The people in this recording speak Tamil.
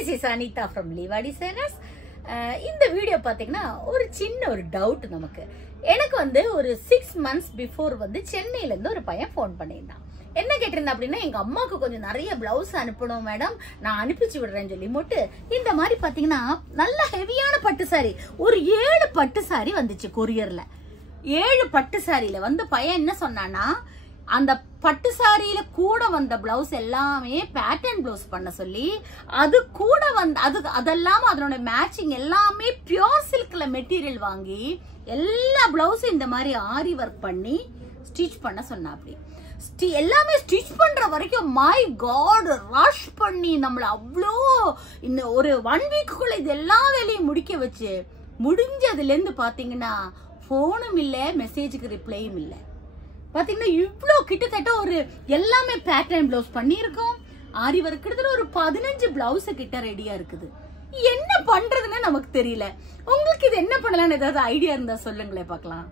This is Anita from Liva Designers. இந்த வீடியோ பாத்தீங்கன்னா ஒரு சின்ன ஒரு டவுட் நமக்கு. எனக்கு வந்து ஒரு 6 months before வந்து சென்னையில இருந்து ஒரு பையன் ஃபோன் பண்ணியிருந்தான். என்ன கேட்டிருந்தா அப்படின்னா எங்க அம்மாவுக்கு கொஞ்சம் நிறைய பிளவுஸ் அனுப்பணும் மேடம், நான் அனுப்பிச்சு விடுறேன்னு சொல்லி மொட்டு இந்த மாதிரி பாத்தீங்கன்னா நல்ல ஹெவியான பட்டு சாரி ஒரு 7 பட்டு சாரி வந்துச்சு கொரியர்ல. 7 பட்டு சாரியில வந்து பையன் என்ன சொன்னான்னா அந்த பட்டு சாரியில கூட வந்த பிளவுஸ் எல்லாமே பேட்டர்ன் பிளவுஸ் பண்ண சொல்லி அது கூட வந்து அதெல்லாம் அதனோட மேட்சிங் எல்லாமே பியூர் சில்க்ல மெட்டீரியல் வாங்கி எல்லா பிளவுஸும் இந்த மாதிரி ஆரி ஒர்க் பண்ணி ஸ்டிச் பண்ண சொன்னா. அப்படி எல்லாமே ஸ்டிச் பண்ற வரைக்கும் மை காட் ரஷ் பண்ணி நம்மள அவ்வளோ இன்னும் ஒரு 1 வீக்குள்ள இது எல்லா வேலையும் முடிக்க வச்சு முடிஞ்சதுல இருந்து பாத்தீங்கன்னா போனும் இல்ல, மெசேஜுக்கு ரிப்ளையும் இல்ல. பாத்தீங்கன்னா இவ்ளோ கிட்டத்தட்ட ஒரு எல்லாமே பேட்டர்ன் பிளவுஸ் பண்ணிருக்கோம். ஆரி ஒர்க் கிட்டத்தட்ட ஒரு 15 பிளவுஸ் கிட்ட ரெடியா இருக்குது. என்ன பண்றதுன்னு நமக்கு தெரியல. உங்களுக்கு இது என்ன பண்ணலாம்னு ஏதாவது ஐடியா இருந்தா சொல்லுங்களேன் பார்க்கலாம்.